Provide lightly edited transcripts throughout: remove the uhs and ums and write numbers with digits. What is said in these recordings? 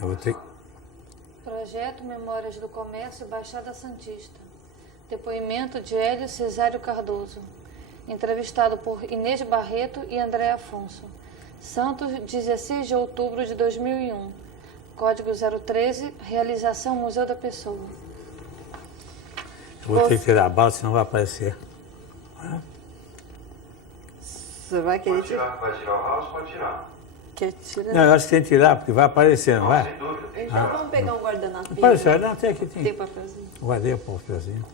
Eu vou ter... Projeto Memórias do Comércio, Baixada Santista. Depoimento de Hélio Cesário Cardoso. Entrevistado por Inês Barreto e André Afonso. Santos, 16 de outubro de 2001. Código 013, realização Museu da Pessoa. Eu vou ter que tirar a bala, senão vai aparecer. Você vai querer tirar? Vai tirar o house? Pode tirar. Quer tirar? Não, eu acho que tem que tirar, porque vai aparecer, não vai? Sem dúvida. Então vamos pegar um guardanapo. Apareceu, não, tem aqui, tem. Tem papelzinho. Guardei o papelzinho.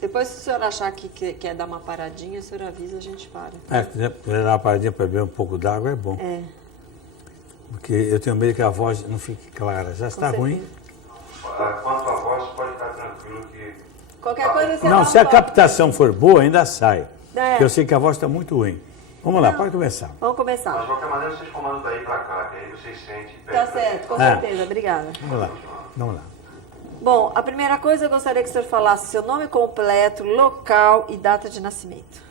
Depois, se o senhor achar que quer dar uma paradinha, o senhor avisa, a gente para. Se quiser dar uma paradinha para beber um pouco d'água, é bom. É. Porque eu tenho medo que a voz não fique clara. Já está ruim? Quanto à voz, pode ficar tranquilo que... Qualquer coisa você Não, dá se a toque. captação for boa, ainda sai. É. Porque eu sei que a voz está muito ruim. Vamos lá, pode começar. Vamos Mas, começar. de qualquer maneira, vocês comandam daí pra cá, que aí vocês sentem... Tá certo, com É. certeza. Obrigada. Vamos lá, vamos lá. Bom, a primeira coisa eu gostaria que o senhor falasse seu nome completo, local e data de nascimento.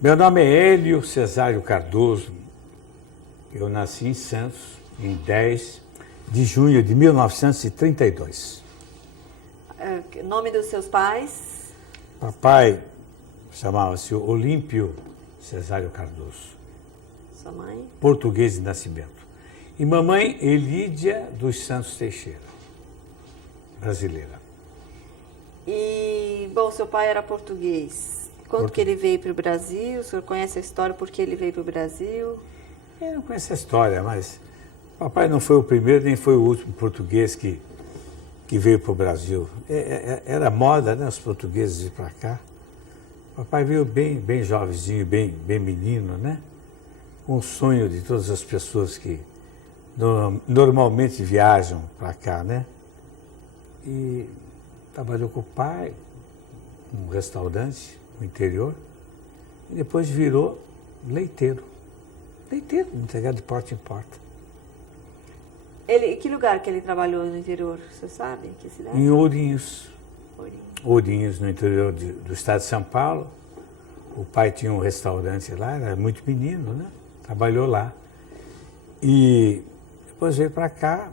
Meu nome é Hélio Cesário Cardoso. Eu nasci em Santos em 10 de junho de 1932. Nome dos seus pais? Papai chamava-se Olímpio Cesário Cardoso, Sua mãe? português de nascimento. E mamãe Elídia dos Santos Teixeira, brasileira. E, bom, seu pai era português. Quando que ele veio para o Brasil? O senhor conhece a história por que ele veio para o Brasil? Eu não conheço a história, mas papai não foi o primeiro nem foi o último português que veio para o Brasil. Era moda, né, os portugueses ir para cá. Papai veio bem jovenzinho, bem menino, né? Com o sonho de todas as pessoas que normalmente viajam para cá, né? E trabalhou com o pai, num restaurante no interior, e depois virou leiteiro. Leiteiro, entregar de porta em porta. Que lugar que ele trabalhou no interior? Você sabe? Que cidade? Em Ourinhos. Ourinhos. Ourinhos, no interior do estado de São Paulo. O pai tinha um restaurante lá, era muito menino, né? Trabalhou lá. E depois veio para cá.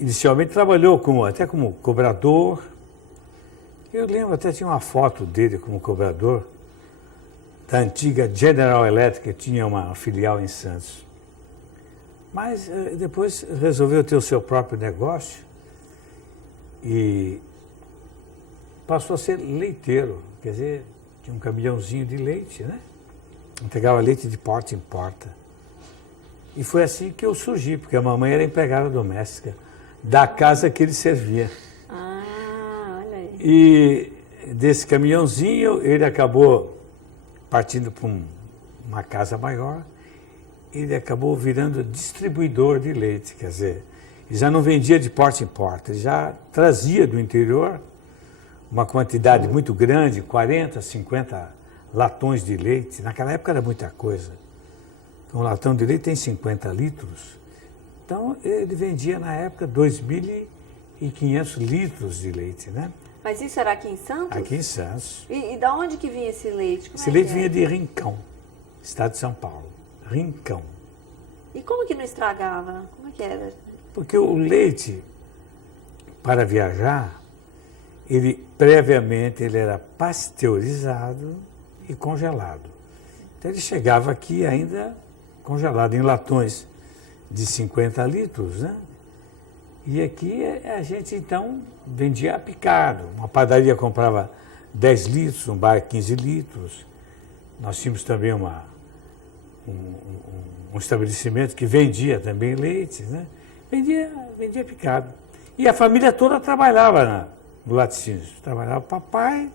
Inicialmente trabalhou até como cobrador. Eu lembro, até tinha uma foto dele como cobrador da antiga General Electric, que tinha uma filial em Santos. Mas depois resolveu ter o seu próprio negócio e passou a ser leiteiro, quer dizer, tinha um caminhãozinho de leite, né? Entregava leite de porta em porta. E foi assim que eu surgi, porque a mamãe era empregada doméstica da casa que ele servia. Ah, olha aí. E desse caminhãozinho ele acabou partindo para uma casa maior. Ele acabou virando distribuidor de leite, quer dizer, ele já não vendia de porta em porta, ele já trazia do interior uma quantidade muito grande, 40, 50 latões de leite. Naquela época era muita coisa. Um latão de leite tem 50 litros. Então, ele vendia na época 2.500 litros de leite, né? Mas isso era aqui em Santos? Aqui em Santos. E da onde que vinha esse leite? Como Esse é leite que vinha era? de Rincão, estado de São Paulo. Rincão. E como que não estragava? Como é que era? Porque o leite, para viajar, previamente ele era pasteurizado e congelado. Então ele chegava aqui ainda congelado em latões de 50 litros, né? E aqui a gente então vendia picado. Uma padaria comprava 10 litros, um bar 15 litros. Nós tínhamos também um estabelecimento que vendia também leite, né? Vendia picado. E a família toda trabalhava no laticínios. Trabalhava papai,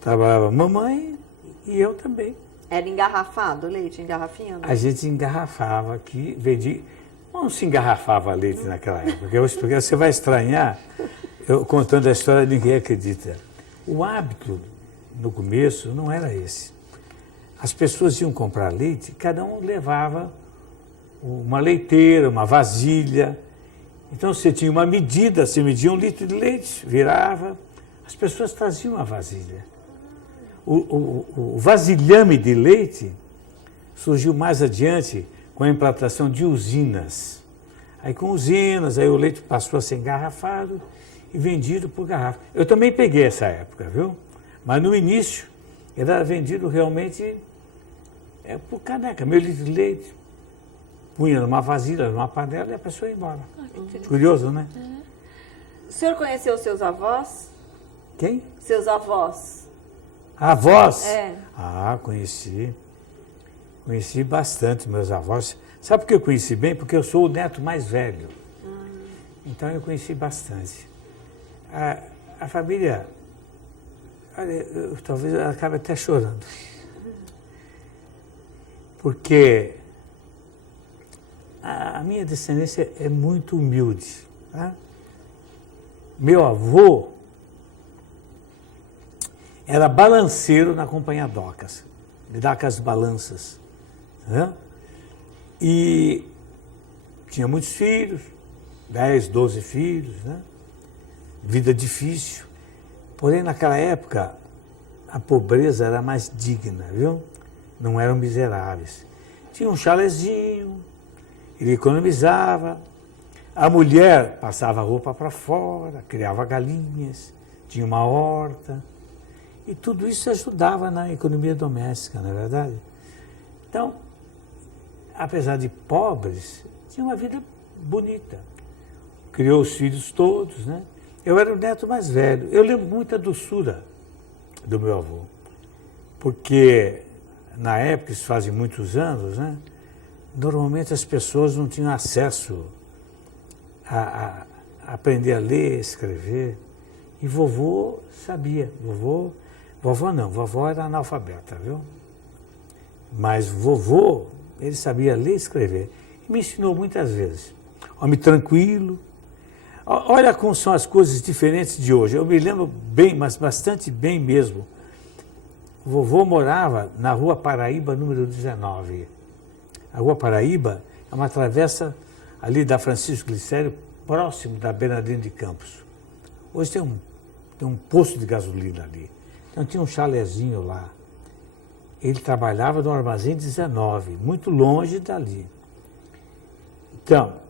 trabalhava mamãe e eu também. Era engarrafado o leite, engarrafinha? A gente engarrafava aqui, vendia. Não se engarrafava leite naquela época, porque você vai estranhar, eu contando a história, ninguém acredita. O hábito, no começo, não era esse. As pessoas iam comprar leite, cada um levava uma leiteira, uma vasilha. Então você tinha uma medida, você media 1 litro de leite, virava, as pessoas traziam uma vasilha. O vasilhame de leite surgiu mais adiante com a implantação de usinas. Aí com usinas, aí o leite passou a ser engarrafado e vendido por garrafa. Eu também peguei essa época, viu? Mas no início, ele era vendido realmente por caneca, meio litro de leite. Punha numa vasilha, numa panela e a pessoa ia embora. Curioso, né? O senhor conheceu seus avós? Quem? Seus avós? Avós? É. Ah, conheci. Conheci bastante meus avós. Sabe por que eu conheci bem? Porque eu sou o neto mais velho. Então eu conheci bastante. A família, olha, eu talvez eu acabe até chorando. Porque a minha descendência é muito humilde. Tá? Meu avô era balanceiro na Companhia Docas, de dar com as balanças. Né? E tinha muitos filhos, 10, 12 filhos, né? Vida difícil. Porém, naquela época, a pobreza era mais digna, viu? Não eram miseráveis. Tinha um chalezinho, ele economizava. A mulher passava a roupa para fora, criava galinhas, tinha uma horta. E tudo isso ajudava na economia doméstica, não é verdade? Então, apesar de pobres, tinha uma vida bonita. Criou os filhos todos, né? Eu era o neto mais velho. Eu lembro muita doçura do meu avô. Porque, na época, isso fazem muitos anos, né? Normalmente as pessoas não tinham acesso a aprender a ler, escrever. E vovô sabia. Vovó não, vovó era analfabeta, viu? Mas vovô, ele sabia ler e escrever. E me ensinou muitas vezes. Homem tranquilo. Olha como são as coisas diferentes de hoje. Eu me lembro bem, mas bastante bem mesmo. O vovô morava na Rua Paraíba, número 19. A Rua Paraíba é uma travessa ali da Francisco Glicério, próximo da Bernardino de Campos. Hoje tem um posto de gasolina ali. Então tinha um chalezinho lá. Ele trabalhava no Armazém 19, muito longe dali. Então,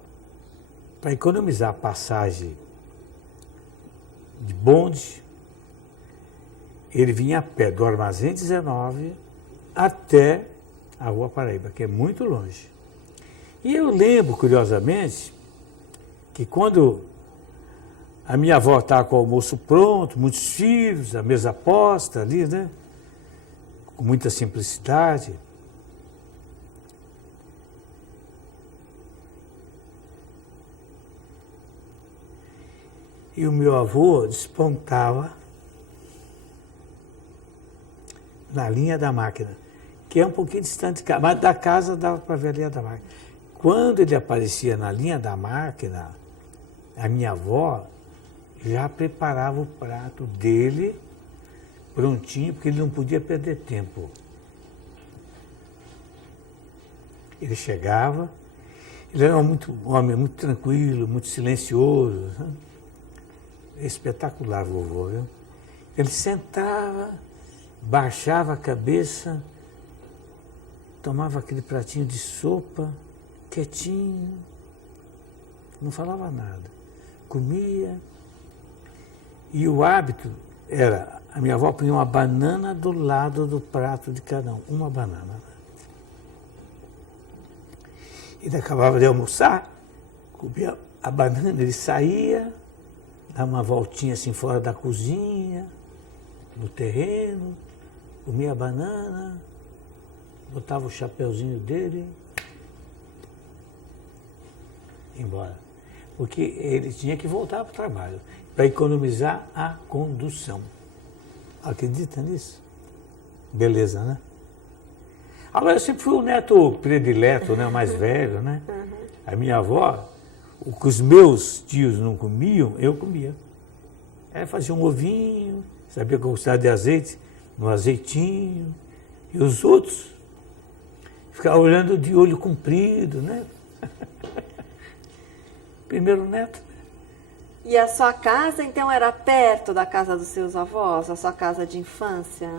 para economizar a passagem de bonde, ele vinha a pé do Armazém 19 até a Rua Paraíba, que é muito longe. E eu lembro, curiosamente, que quando a minha avó estava com o almoço pronto, muitos filhos, a mesa posta ali, né? Com muita simplicidade. E o meu avô despontava na linha da máquina, que é um pouquinho distante de casa, mas da casa dava para ver a linha da máquina. Quando ele aparecia na linha da máquina, a minha avó já preparava o prato dele prontinho, porque ele não podia perder tempo. Ele chegava, ele era um homem muito tranquilo, muito silencioso, né? Espetacular, vovô, viu? Ele sentava, baixava a cabeça, tomava aquele pratinho de sopa, quietinho, não falava nada. Comia. E o hábito era, a minha avó punha uma banana do lado do prato de cada um, uma banana. Ele acabava de almoçar, comia a banana, ele saía, dava uma voltinha assim fora da cozinha, no terreno, comia a banana, botava o chapeuzinho dele e ia embora. Porque ele tinha que voltar para o trabalho, para economizar a condução. Acredita nisso? Beleza, né? Agora, eu sempre fui o neto predileto, né, o mais velho, né? A minha avó, o que os meus tios não comiam, eu comia. Ela fazia um ovinho, sabia que eu gostava de azeite, no azeitinho. E os outros ficavam olhando de olho comprido, né? Primeiro neto. E a sua casa, então, era perto da casa dos seus avós? A sua casa de infância?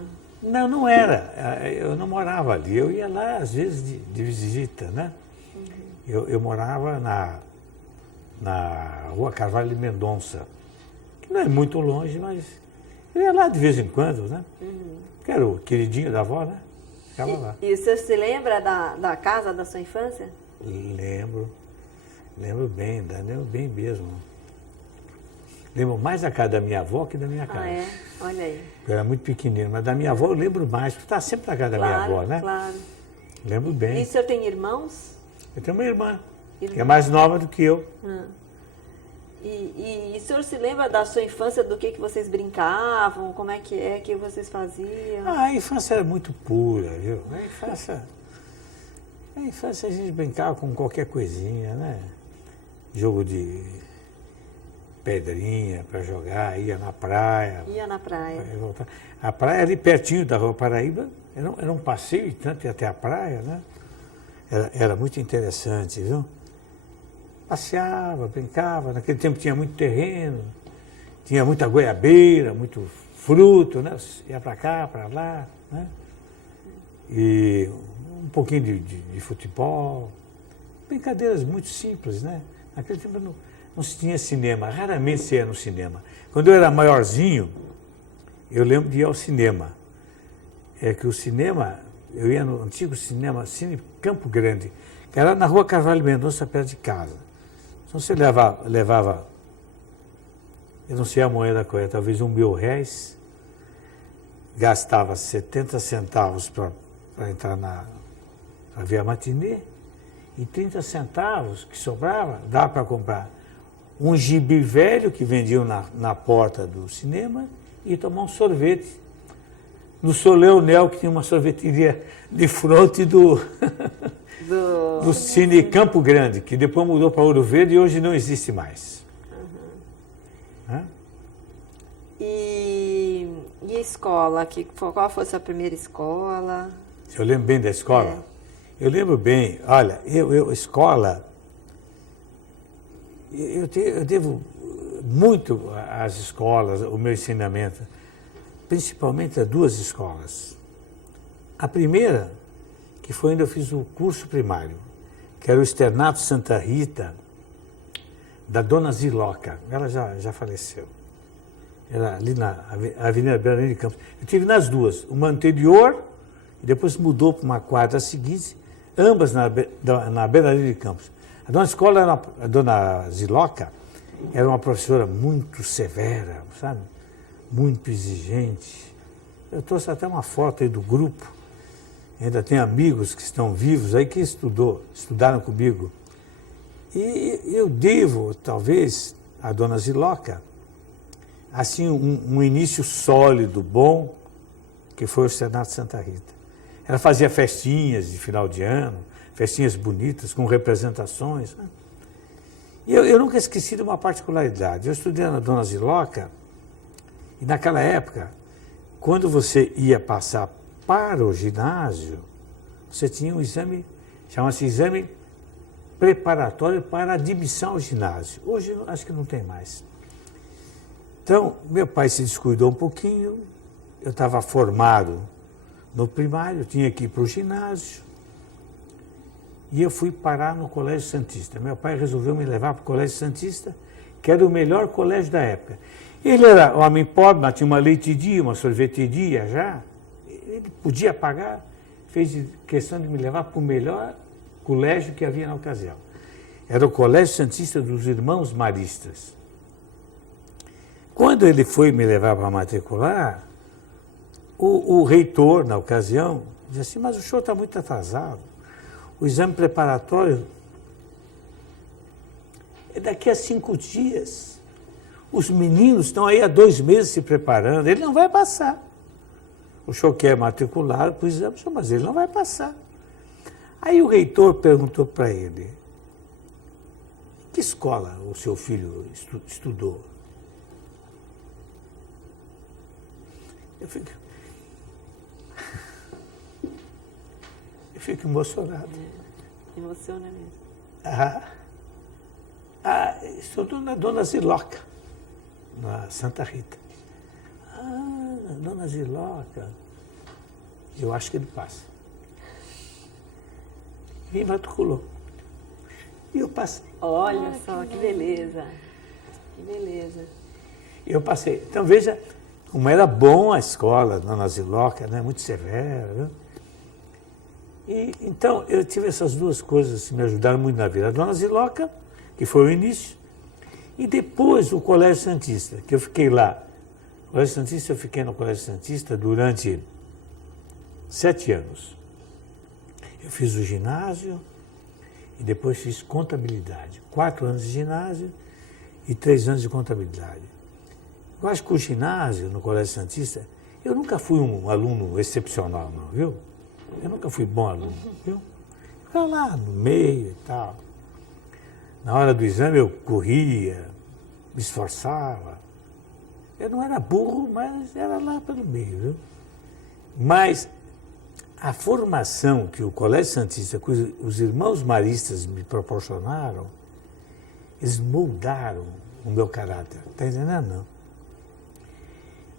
Não, não era. Eu não morava ali. Eu ia lá, às vezes, de visita, né? Eu morava na Rua Carvalho de Mendonça, que não é muito longe, mas eu ia lá de vez em quando, né? Que era o queridinho da avó, né? Ficava lá. E o senhor se lembra da casa da sua infância? Lembro bem mesmo. Lembro mais da casa da minha avó que da minha casa. Ah, é? Olha aí. Eu era muito pequenino, mas da minha avó eu lembro mais, porque estava sempre na casa da minha avó, né? Claro. Lembro E bem. o senhor tem irmãos? Eu tenho uma irmã, que é mais nova do que eu. E o senhor se lembra da sua infância, do que vocês brincavam, como é que vocês faziam? A infância era muito pura, viu? A infância a gente brincava com qualquer coisinha, né? Jogo de pedrinha para jogar, ia na praia. Ia na praia. A praia ali pertinho da Rua Paraíba, era um passeio e tanto ia até a praia, né? Era muito interessante, viu? Passeava, brincava, naquele tempo tinha muito terreno, tinha muita goiabeira, muito fruto, né? Ia para cá, para lá, né? E um pouquinho de futebol, brincadeiras muito simples, né? Naquele tempo não se tinha cinema, raramente se ia no cinema. Quando eu era maiorzinho, eu lembro de ir ao cinema. É que o cinema, eu ia no antigo cinema, Cine Campo Grande, que era na Rua Carvalho Mendonça, perto de casa. Então você levava, eu não sei a moeda correta, talvez R$1.000, gastava 70 centavos para entrar para ver a matinê, e 30 centavos que sobrava, dava para comprar um gibi velho que vendiam na porta do cinema e tomar um sorvete no Soleonel, que tinha uma sorveteria de fronte do Cine Campo Grande, que depois mudou para Ouro Verde e hoje não existe mais. E a escola? Qual foi a sua primeira escola? Eu lembro bem da escola? Eu lembro bem. Olha, escola, eu devo muito às escolas, o meu ensinamento, principalmente a duas escolas. A primeira, que foi onde eu fiz o curso primário, que era o Externato Santa Rita, da Dona Ziloca. Ela já faleceu. Era ali na Avenida Beira de Campos. Eu estive nas duas, uma anterior, e depois mudou para uma quadra seguinte, ambas na Beira de Campos. A dona escola, a Dona Ziloca, era uma professora muito severa, sabe? Muito exigente. Eu trouxe até uma foto aí do grupo. Ainda tem amigos que estão vivos aí que estudaram comigo. E eu devo, talvez, à Dona Ziloca, assim, um início sólido, bom, que foi o Externato Santa Rita. Ela fazia festinhas de final de ano, festinhas bonitas, com representações. Né? E eu nunca esqueci de uma particularidade. Eu estudei na Dona Ziloca, e naquela época, quando você ia passar para o ginásio, você tinha um exame, chama-se exame preparatório para admissão ao ginásio. Hoje, acho que não tem mais. Então, meu pai se descuidou um pouquinho, eu estava formado no primário, tinha que ir para o ginásio, e eu fui parar no Colégio Santista. Meu pai resolveu me levar para o Colégio Santista, que era o melhor colégio da época. Ele era homem pobre, mas tinha uma leiteria, uma sorveteria já, ele podia pagar, fez questão de me levar para o melhor colégio que havia na ocasião. Era o Colégio Santista dos Irmãos Maristas. Quando ele foi me levar para matricular, o reitor, na ocasião, disse assim, mas o senhor está muito atrasado. O exame preparatório é daqui a 5 dias. Os meninos estão aí há 2 meses se preparando, ele não vai passar. O senhor quer matricular para o exame, mas ele não vai passar. Aí o reitor perguntou para ele, que escola o seu filho estudou? Eu fico emocionado. Emociona mesmo. Estudou na Dona Ziloca, na Santa Rita. Dona Ziloca. Eu acho que ele passa. Me matriculou. E eu passei. Olha só, que beleza. Que beleza. Eu passei. Então, veja como era bom a escola, Dona Ziloca, né? Muito severa. Né? E, então, eu tive essas duas coisas que me ajudaram muito na vida. A Dona Ziloca, que foi o início, e depois o Colégio Santista, que eu fiquei lá. O Colégio Santista, eu fiquei no Colégio Santista durante 7 anos. Eu fiz o ginásio e depois fiz contabilidade. 4 anos de ginásio e 3 anos de contabilidade. Eu acho que o ginásio, no Colégio Santista, eu nunca fui um aluno excepcional, não, viu? Eu nunca fui bom aluno, viu? Ficava lá no meio e tal. Na hora do exame eu corria, me esforçava. Eu não era burro, mas era lá pelo meio, viu? Mas a formação que o Colégio Santista, que os irmãos maristas me proporcionaram, eles moldaram o meu caráter. Está entendendo? Não.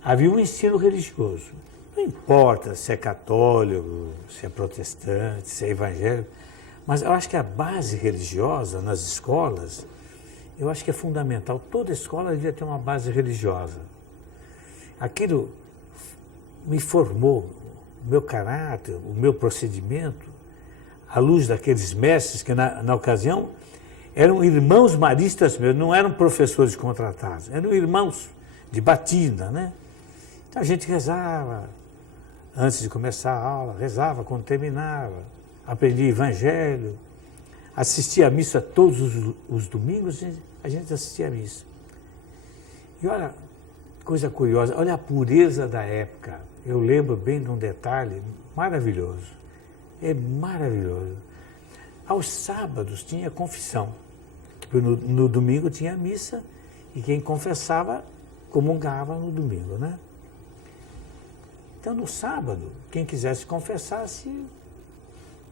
Havia um ensino religioso. Não importa se é católico, se é protestante, se é evangélico, mas eu acho que a base religiosa nas escolas, eu acho que é fundamental. Toda escola devia ter uma base religiosa. Aquilo me formou o meu caráter, o meu procedimento, à luz daqueles mestres que, na ocasião, eram irmãos maristas mesmo, não eram professores contratados, eram irmãos de batina, né? Então a gente rezava antes de começar a aula, rezava quando terminava, aprendia evangelho, assistia a missa todos os domingos, a gente assistia a missa. E olha, coisa curiosa, olha a pureza da época. Eu lembro bem de um detalhe maravilhoso. É maravilhoso. Aos sábados tinha confissão. No domingo tinha missa e quem confessava comungava no domingo, né? Então no sábado, quem quisesse confessar se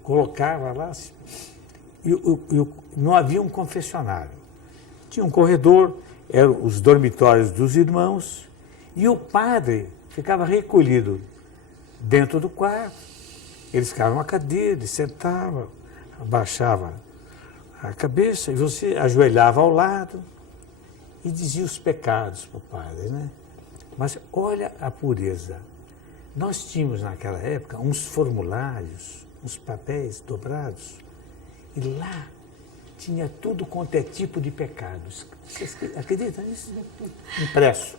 colocava lá. Não havia um confessionário. Tinha um corredor, eram os dormitórios dos irmãos e o padre ficava recolhido dentro do quarto. Eles ficavam numa cadeira, ele sentava, abaixava a cabeça e você ajoelhava ao lado e dizia os pecados para o padre, né? Mas olha a pureza. Nós tínhamos naquela época uns formulários, uns papéis dobrados e lá tinha tudo quanto é tipo de pecados. Vocês acreditam nisso? Impresso.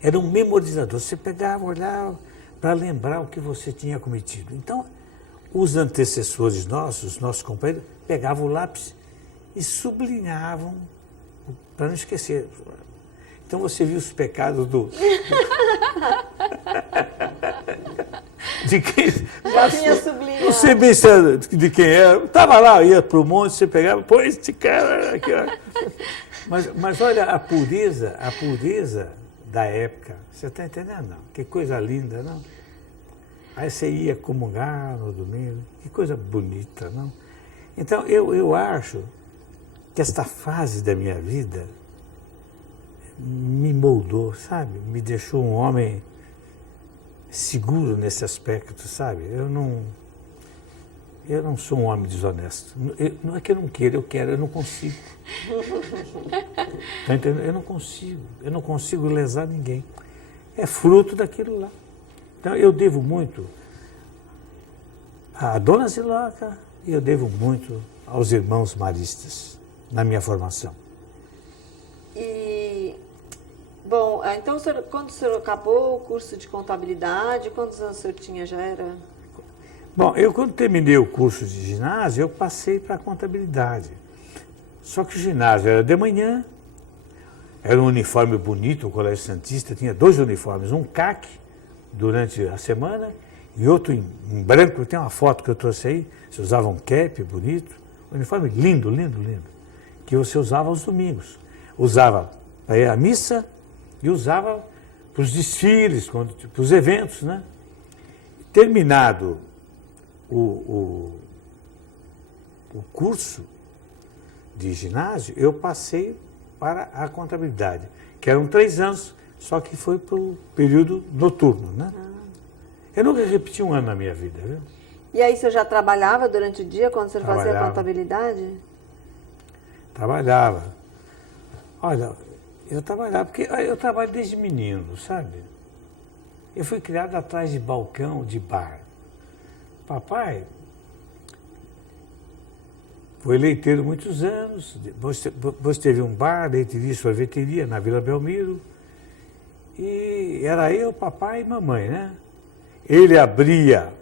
Era um memorizador. Você pegava, olhava para lembrar o que você tinha cometido. Então, os antecessores nossos companheiros, pegavam o lápis e sublinhavam para não esquecer. Então você viu os pecados de quem... Já tinha sublinhado. Não sei bem de quem era. Estava lá, ia para o monte, você pegava, pô, esse cara aqui, ó. Mas olha a pureza da época. Você está entendendo? Não? Que coisa linda, não? Aí você ia comungar no domingo. Que coisa bonita, não? Então, eu acho que esta fase da minha vida me moldou, sabe? Me deixou um homem seguro nesse aspecto, sabe? Eu não sou um homem desonesto. Não é que eu não queira, eu quero, eu não consigo. Tá entendendo? Eu não consigo lesar ninguém. É fruto daquilo lá. Então eu devo muito à Dona Ziloca e eu devo muito aos irmãos maristas na minha formação. E, bom, então quando o senhor acabou o curso de contabilidade, quantos anos o senhor tinha? Já era? Bom, eu quando terminei o curso de ginásio, eu passei para a contabilidade. Só que o ginásio era de manhã, era um uniforme bonito, o Colégio Santista tinha 2 uniformes, um caque durante a semana e outro em branco. Tem uma foto que eu trouxe aí, você usava um cap bonito, um uniforme lindo, lindo, lindo, que você usava aos domingos. Usava para ir à missa e usava para os desfiles, para os eventos, né? Terminado o curso de ginásio, eu passei para a contabilidade, que eram 3 anos, só que foi para o período noturno, né? Eu nunca repeti um ano na minha vida, viu? E aí o senhor já trabalhava durante o dia quando o senhor fazia Trabalhava. contabilidade? Trabalhava. Olha, eu trabalhava, porque eu trabalho desde menino, sabe? Eu fui criado atrás de balcão de bar. Papai foi leiteiro muitos anos, depois teve um bar, leiteria e sorveteria na Vila Belmiro. E era eu, papai e mamãe, né? Ele abria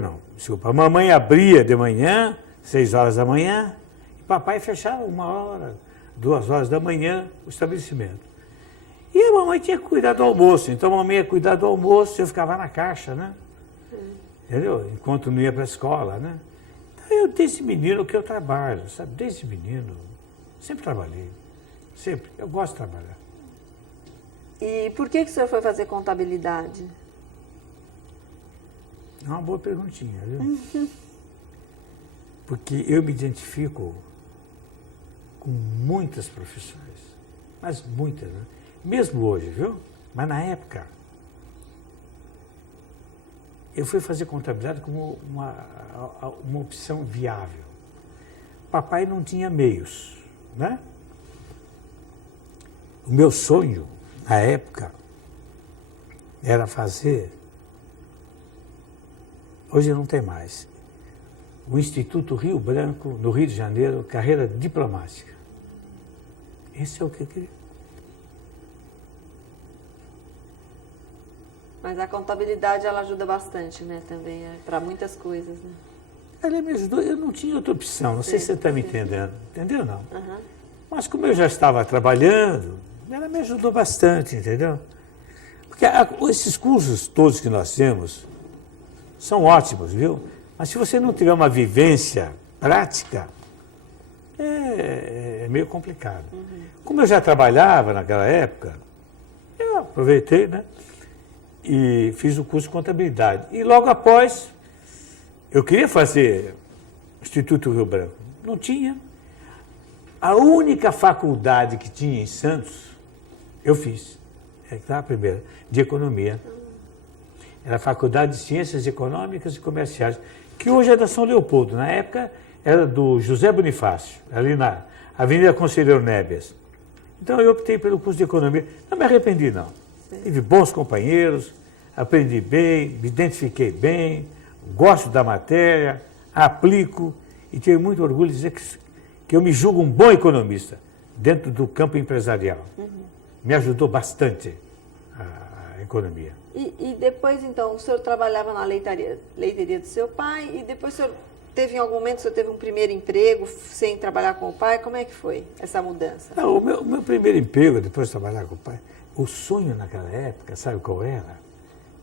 não, desculpa, a mamãe abria de manhã, 6 horas da manhã, e papai fechava 1 hora, 2 horas da manhã o estabelecimento. E a mamãe tinha que cuidar do almoço, então a mamãe ia cuidar do almoço e eu ficava na caixa, né? Entendeu? Enquanto não ia para a escola, né? Então eu, desde menino que eu trabalho, sabe? Desde menino, sempre trabalhei, sempre, eu gosto de trabalhar. E por que o senhor foi fazer contabilidade? É uma boa perguntinha, viu? Porque eu me identifico com muitas profissões, mas muitas, né? Mesmo hoje, viu? Mas na época, eu fui fazer contabilidade como uma opção viável. Papai não tinha meios, né? O meu sonho, na época, era fazer, hoje não tem mais, o Instituto Rio Branco, no Rio de Janeiro, carreira diplomática. Esse é o que eu queria. Mas a contabilidade, ela ajuda bastante, né, também, para muitas coisas, né? Ela me ajudou, eu não tinha outra opção, não sei se você está me entendendo. Entendeu, não? Uhum. Mas como eu já estava trabalhando, ela me ajudou bastante, entendeu? Porque esses cursos todos que nós temos são ótimos, viu? Mas se você não tiver uma vivência prática, é meio complicado. Como eu já trabalhava naquela época, eu aproveitei, né? E fiz o curso de contabilidade. E logo após, eu queria fazer Instituto Rio Branco. Não tinha. A única faculdade que tinha em Santos, eu fiz. A primeira, de economia. Era a Faculdade de Ciências Econômicas e Comerciais, que hoje é da São Leopoldo. Na época, era do José Bonifácio, ali na Avenida Conselheiro Nébias. Então, eu optei pelo curso de economia. Não me arrependi, não. Tive bons companheiros, aprendi bem, me identifiquei bem, gosto da matéria, aplico e tenho muito orgulho de dizer que eu me julgo um bom economista dentro do campo empresarial. Me ajudou bastante a economia. E depois, então, o senhor trabalhava na leiteria do seu pai e depois o senhor teve, em algum momento, o senhor teve um primeiro emprego sem trabalhar com o pai? Como é que foi essa mudança? Não, o meu primeiro emprego, depois de trabalhar com o pai, o sonho naquela época, sabe qual era?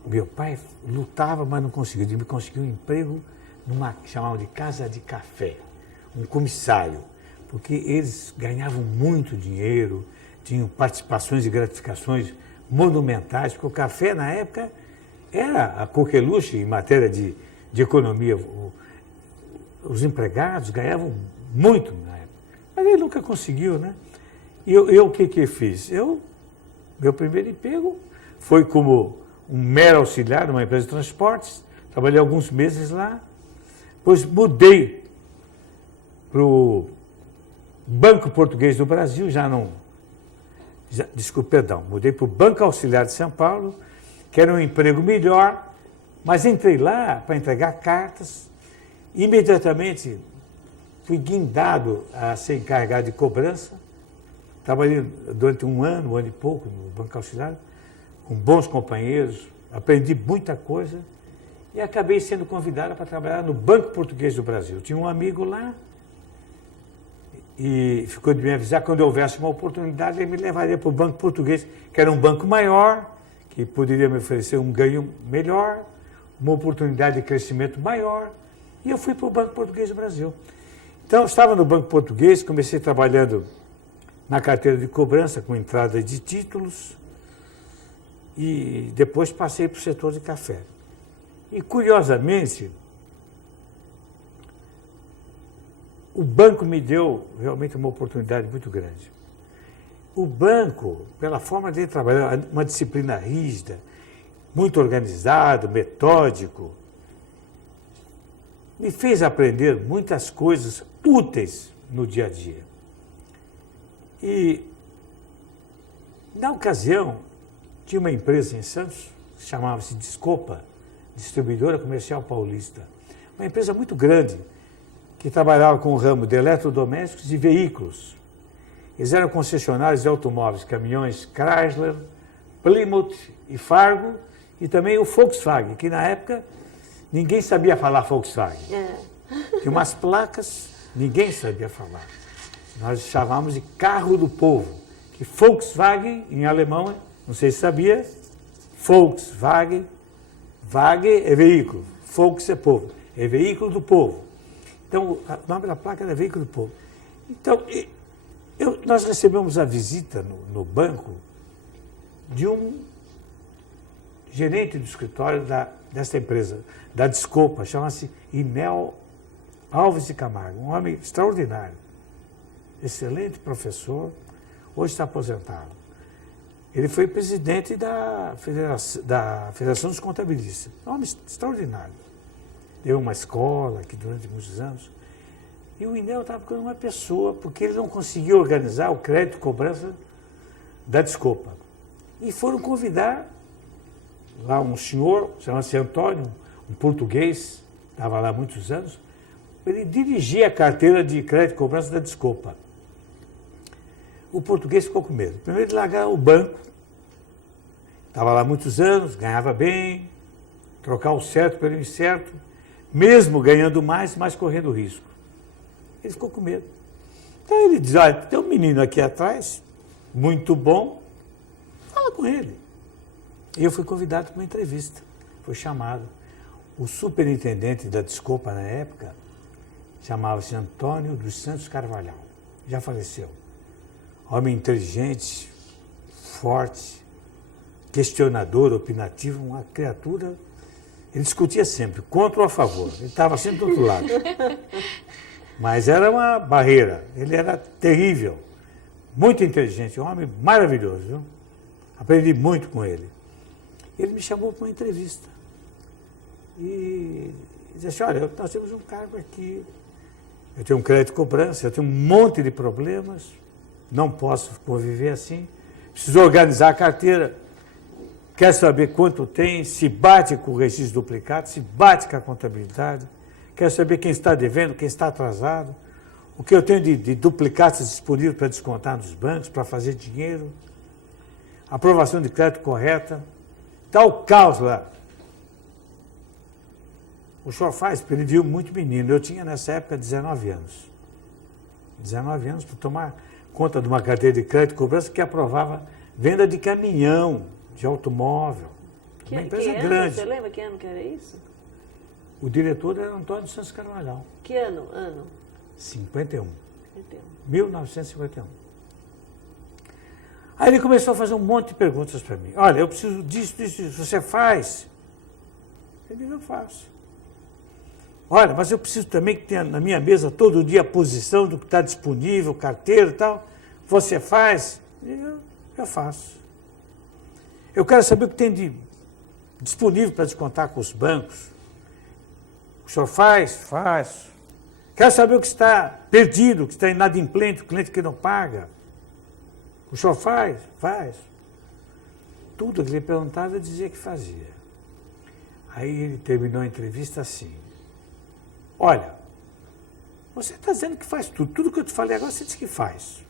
Meu pai lutava, mas não conseguiu. Ele conseguiu um emprego numa que chamavam de casa de café, um comissário, porque eles ganhavam muito dinheiro, tinham participações e gratificações monumentais, porque o café, na época, era a coqueluche em matéria de economia. Os empregados ganhavam muito na época. Mas ele nunca conseguiu, né? E eu o que fiz? Meu primeiro emprego foi como um mero auxiliar numa empresa de transportes, trabalhei alguns meses lá, depois mudei para o Banco Português do Brasil, mudei para o Banco Auxiliar de São Paulo, que era um emprego melhor, mas entrei lá para entregar cartas, imediatamente fui guindado a ser encarregado de cobrança, trabalhei durante um ano e pouco no Banco Auxiliar, com bons companheiros, aprendi muita coisa e acabei sendo convidado para trabalhar no Banco Português do Brasil. Tinha um amigo lá e ficou de me avisar que quando houvesse uma oportunidade ele me levaria para o Banco Português, que era um banco maior, que poderia me oferecer um ganho melhor, uma oportunidade de crescimento maior, e eu fui para o Banco Português do Brasil. Então, eu estava no Banco Português, comecei trabalhando na carteira de cobrança com entrada de títulos e depois passei para o setor de café. E, curiosamente, o banco me deu realmente uma oportunidade muito grande. O banco, pela forma de trabalhar, uma disciplina rígida, muito organizado, metódico. Me fez aprender muitas coisas úteis no dia a dia. E, na ocasião, tinha uma empresa em Santos, que chamava-se Descopa, Distribuidora Comercial Paulista. Uma empresa muito grande, que trabalhava com o ramo de eletrodomésticos e veículos. Eles eram concessionários de automóveis, caminhões Chrysler, Plymouth e Fargo, e também o Volkswagen, que na época ninguém sabia falar Volkswagen. Tinha umas placas, ninguém sabia falar. Nós chamávamos de carro do povo, que Volkswagen, em alemão, não sei se sabia, Volkswagen, Wagen é veículo, Volks é povo, é veículo do povo. Então, o nome da placa era veículo do povo. Então, nós recebemos a visita no banco de um gerente do escritório dessa empresa, da Descopa, chama-se Inel Alves de Camargo, um homem extraordinário, excelente professor, hoje está aposentado. Ele foi presidente da Federação dos Contabilistas, um homem extraordinário. Deu uma escola aqui durante muitos anos. E o Inel estava procurando uma pessoa, porque ele não conseguia organizar o crédito e cobrança da Descopa. E foram convidar lá um senhor, chama-se Antônio, um português, estava lá há muitos anos, ele dirigia a carteira de crédito e cobrança da Descopa. O português ficou com medo. Primeiro de largar o banco, estava lá há muitos anos, ganhava bem, trocar o certo pelo incerto, mesmo ganhando mais, mas correndo risco. Ele ficou com medo. Então ele diz, olha, tem um menino aqui atrás, muito bom, fala com ele. E eu fui convidado para uma entrevista, foi chamado. O superintendente da Descopa na época chamava-se Antônio dos Santos Carvalhal, já faleceu. Homem inteligente, forte, questionador, opinativo, uma criatura. Ele discutia sempre, contra ou a favor, ele estava sempre do outro lado. Mas era uma barreira, ele era terrível, muito inteligente, um homem maravilhoso, viu? Aprendi muito com ele. Ele me chamou para uma entrevista e disse assim, olha, nós temos um cargo aqui, eu tenho um crédito de cobrança, eu tenho um monte de problemas, não posso conviver assim, preciso organizar a carteira, quer saber quanto tem, se bate com o registro duplicado, se bate com a contabilidade, quer saber quem está devendo, quem está atrasado, o que eu tenho de duplicados disponíveis para descontar nos bancos, para fazer dinheiro, aprovação de crédito correta, tal caos lá. O senhor faz, porque ele viu muito menino. Eu tinha nessa época 19 anos. 19 anos para tomar conta de uma carteira de crédito e cobrança que aprovava venda de caminhão, de automóvel. Uma empresa grande. Você lembra que ano que era isso? O diretor era Antônio Santos Carvalhal. Que ano? 51. 51. 1951. Aí ele começou a fazer um monte de perguntas para mim. Olha, eu preciso disso, você faz? Eu digo, eu faço. Olha, mas eu preciso também que tenha na minha mesa todo dia a posição do que está disponível, carteira e tal. Você faz? Eu digo, eu faço. Eu quero saber o que tem disponível para descontar com os bancos. O senhor faz? Faço. Quero saber o que está perdido, o que está inadimplente, o cliente que não paga. O senhor faz? Faz. Tudo que ele perguntava, eu dizia que fazia. Aí ele terminou a entrevista assim. Olha, você está dizendo que faz tudo. Tudo que eu te falei agora, você disse que faz.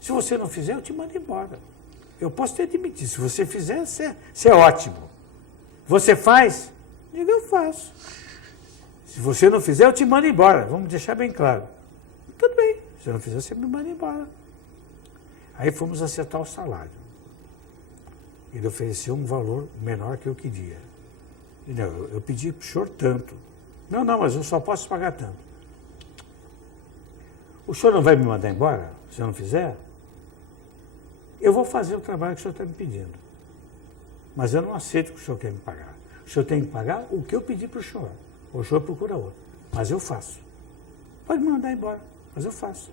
Se você não fizer, eu te mando embora. Eu posso te admitir. Se você fizer, você é ótimo. Você faz? Digo, eu faço. Se você não fizer, eu te mando embora. Vamos deixar bem claro. Tudo bem. Se eu não fizer, você me manda embora. Aí fomos acertar o salário. Ele ofereceu um valor menor que eu queria. E não, eu pedi para o senhor tanto. Não, mas eu só posso pagar tanto. O senhor não vai me mandar embora, se eu não fizer? Eu vou fazer o trabalho que o senhor está me pedindo. Mas eu não aceito que o senhor quer me pagar. O senhor tem que pagar o que eu pedi para o senhor. Ou o senhor procura outro. Mas eu faço. Pode me mandar embora, mas eu faço.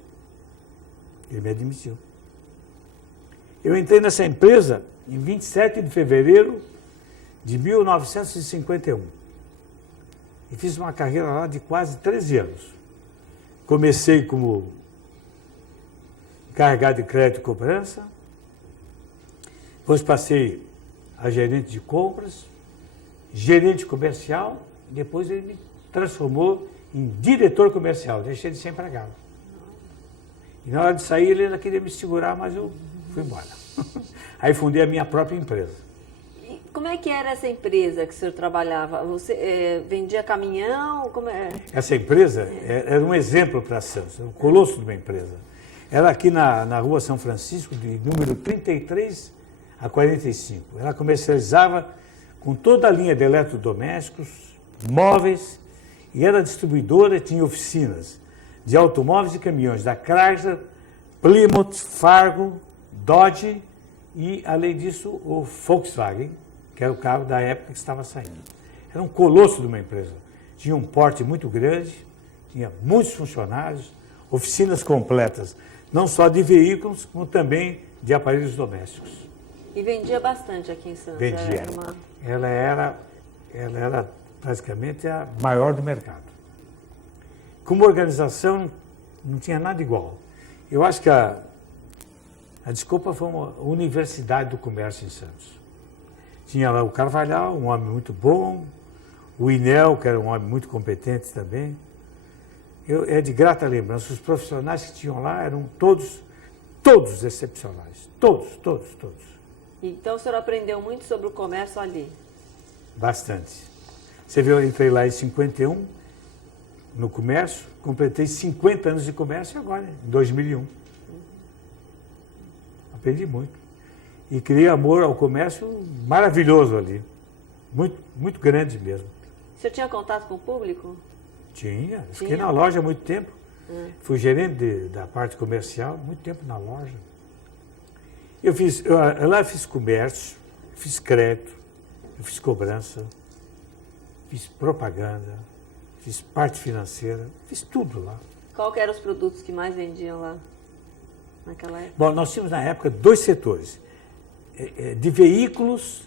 Ele me admitiu. Eu entrei nessa empresa em 27 de fevereiro de 1951. E fiz uma carreira lá de quase 13 anos. Comecei como encarregado de crédito e cobrança, depois passei a gerente de compras, gerente comercial, depois ele me transformou em diretor comercial, deixei de ser empregado. E na hora de sair ele ainda queria me segurar, mas eu fui embora. Aí fundei a minha própria empresa. E como é que era essa empresa que o senhor trabalhava? Você vendia caminhão? Como é? Essa empresa era um exemplo para Santos, um colosso de uma empresa. Era aqui na rua São Francisco, de número 33 a 45. Ela comercializava com toda a linha de eletrodomésticos, móveis, e era distribuidora, tinha oficinas de automóveis e caminhões da Chrysler, Plymouth, Fargo, Dodge e, além disso, o Volkswagen, que era o carro da época que estava saindo. Era um colosso de uma empresa. Tinha um porte muito grande, tinha muitos funcionários, oficinas completas, não só de veículos, como também de aparelhos domésticos. E vendia bastante aqui em Santos? Vendia. Ela era praticamente a maior do mercado. Como organização, não tinha nada igual. Eu acho que a desculpa foi uma universidade do comércio em Santos. Tinha lá o Carvalhal, um homem muito bom, o Inel, que era um homem muito competente também. É de grata lembrança. Os profissionais que tinham lá eram todos excepcionais. Todos. Então o senhor aprendeu muito sobre o comércio ali? Bastante. Você viu, eu entrei lá em 51, no comércio, completei 50 anos de comércio agora, em 2001. Aprendi muito. E criei amor ao comércio maravilhoso ali. Muito grande mesmo. O senhor tinha contato com o público? Tinha. Fiquei na loja há muito tempo. Fui gerente da parte comercial, muito tempo na loja. Lá eu fiz comércio, fiz crédito, eu fiz cobrança, fiz propaganda, fiz parte financeira, fiz tudo lá. Qual que eram os produtos que mais vendiam lá naquela época? Bom, nós tínhamos na época 2 setores, de veículos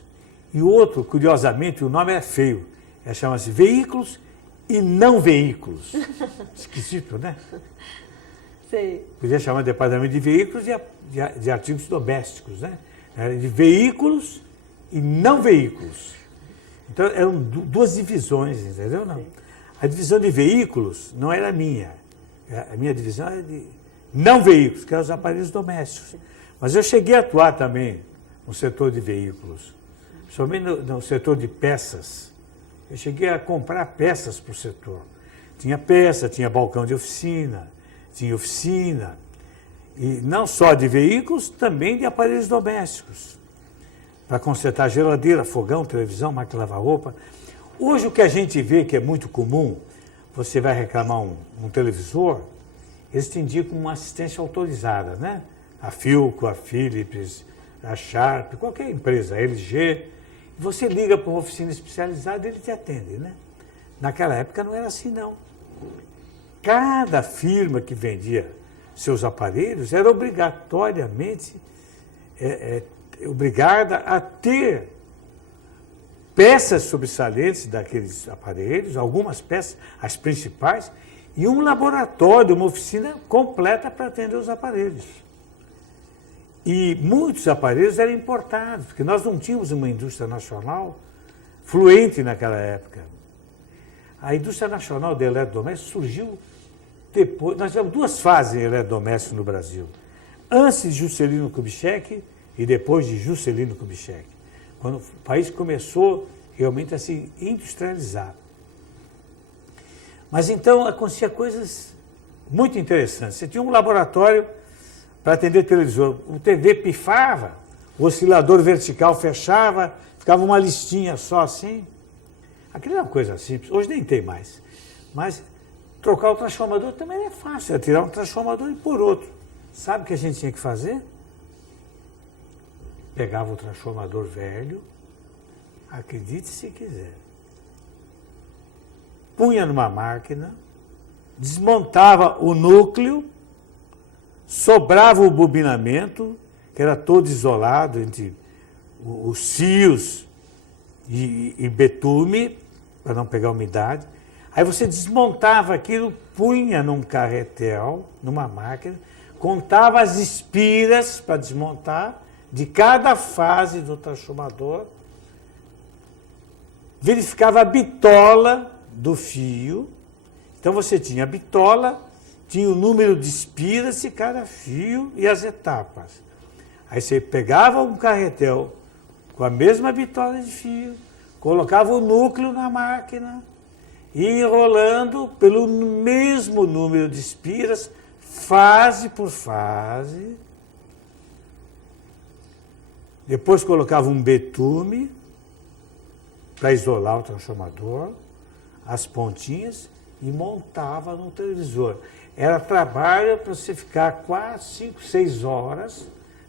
e outro, curiosamente, o nome é feio, chama-se veículos e não veículos. Esquisito, né? Sei. Podia chamar de departamento de veículos e de artigos domésticos, né? Era de veículos e não veículos. Então, eram 2 divisões, entendeu? Não. A divisão de veículos não era minha. A minha divisão era de não veículos, que eram os aparelhos domésticos. Mas eu cheguei a atuar também no setor de veículos, principalmente no setor de peças. Eu cheguei a comprar peças para o setor. Tinha peça, tinha balcão de oficina, tinha oficina, e não só de veículos, também de aparelhos domésticos, para consertar geladeira, fogão, televisão, máquina de lavar roupa. Hoje o que a gente vê que é muito comum, você vai reclamar um televisor, eles te indicam uma assistência autorizada, né? A Philco, a Philips, a Sharp, qualquer empresa, a LG, você liga para uma oficina especializada e ele te atende, né? Naquela época não era assim, não. Cada firma que vendia seus aparelhos era obrigatoriamente obrigada a ter peças sobressalentes daqueles aparelhos, algumas peças, as principais, e um laboratório, uma oficina completa para atender os aparelhos. E muitos aparelhos eram importados, porque nós não tínhamos uma indústria nacional fluente naquela época. A indústria nacional de eletrodomésticos surgiu depois. Nós tivemos 2 fases em eletrodomésticos no Brasil. Antes de Juscelino Kubitschek e depois de Juscelino Kubitschek. Quando o país começou realmente a se industrializar. Mas então acontecia coisas muito interessantes. Você tinha um laboratório para atender televisor. O TV pifava, o oscilador vertical fechava, ficava uma listinha só assim. Aquilo era uma coisa simples, hoje nem tem mais. Mas trocar o transformador também é fácil, é tirar um transformador e pôr outro. Sabe o que a gente tinha que fazer? Pegava o transformador velho, acredite se quiser, punha numa máquina, desmontava o núcleo, sobrava o bobinamento que era todo isolado entre os fios e betume, para não pegar umidade. Aí você desmontava aquilo, punha num carretel, numa máquina, contava as espiras para desmontar de cada fase do transformador, verificava a bitola do fio. Então você tinha a bitola, tinha o número de espiras de cada fio e as etapas. Aí você pegava um carretel com a mesma bitola de fio, colocava o núcleo na máquina e enrolando pelo mesmo número de espiras, fase por fase. Depois colocava um betume para isolar o transformador, as pontinhas, e montava no televisor. Era trabalho para você ficar 4, 5, 6 horas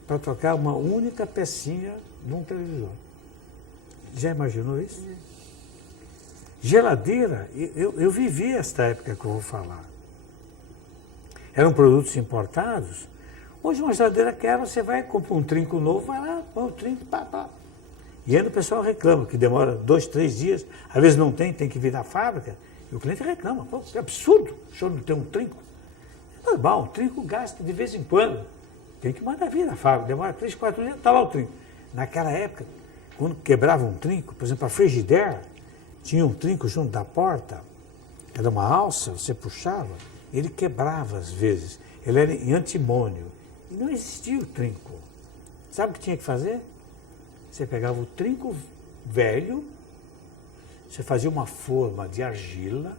para trocar uma única pecinha num televisor. Já imaginou isso? Geladeira, eu vivi esta época que eu vou falar. Eram produtos importados. Hoje uma geladeira quebra, você vai, compra um trinco novo, vai lá, põe o trinco, pá, pá. E ainda o pessoal reclama, que demora 2, 3 dias, às vezes não tem que vir da fábrica, e o cliente reclama, pô, que absurdo, o senhor não tem um trinco. É normal, o trinco gasta de vez em quando, tem que mandar vir da fábrica, demora 3, 4 dias, está lá o trinco. Naquela época, quando quebrava um trinco, por exemplo, a Frigidaire, tinha um trinco junto da porta, era uma alça, você puxava, ele quebrava às vezes, ele era em antimônio, e não existia o trinco. Sabe o que tinha que fazer? Você pegava o trinco velho, você fazia uma forma de argila,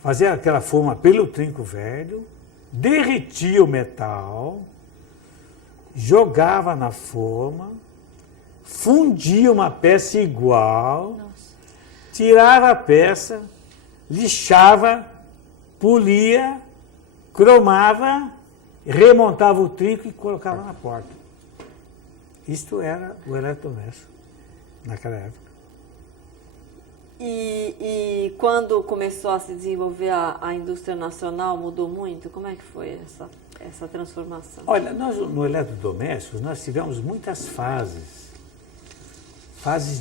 fazia aquela forma pelo trinco velho, derretia o metal, jogava na forma, fundia uma peça igual, tirava a peça, lixava, polia, cromava, remontava o trinco e colocava na porta. Isto era o eletrodoméstico naquela época. E quando começou a se desenvolver a indústria nacional, mudou muito? Como é que foi essa transformação? Olha, nós no eletrodomésticos, nós tivemos muitas fases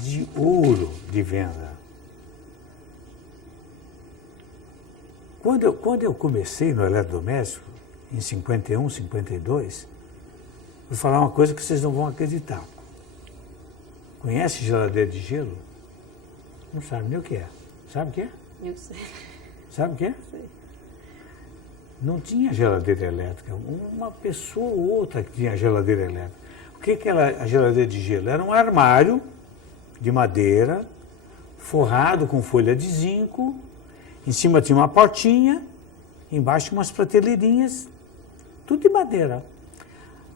de ouro de venda. Quando eu comecei no eletrodoméstico, em 51, 52, vou falar uma coisa que vocês não vão acreditar. Conhece geladeira de gelo? Não sabe nem o que é. Sabe o que é? Eu sei. Sabe o que é? Sei. Não tinha geladeira elétrica. Uma pessoa ou outra que tinha geladeira elétrica. O que era a geladeira de gelo? Era um armário de madeira, forrado com folha de zinco, em cima tinha uma portinha, embaixo tinha umas prateleirinhas, tudo de madeira.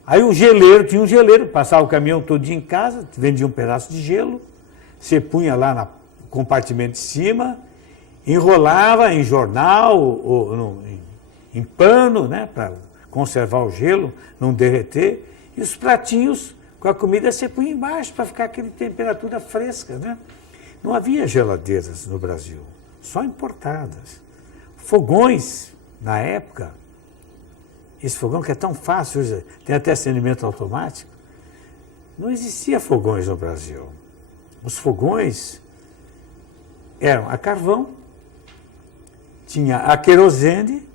Aí o geleiro, tinha um geleiro, passava o caminhão todo dia em casa, vendia um pedaço de gelo, você punha lá no compartimento de cima, enrolava em jornal ou em pano, né, para conservar o gelo, não derreter, e os pratinhos com a comida você punha embaixo para ficar aquela temperatura fresca, né? Não havia geladeiras no Brasil, só importadas. Fogões, na época, esse fogão que é tão fácil, hoje tem até acendimento automático, não existia fogões no Brasil. Os fogões eram a carvão, tinha a querosene,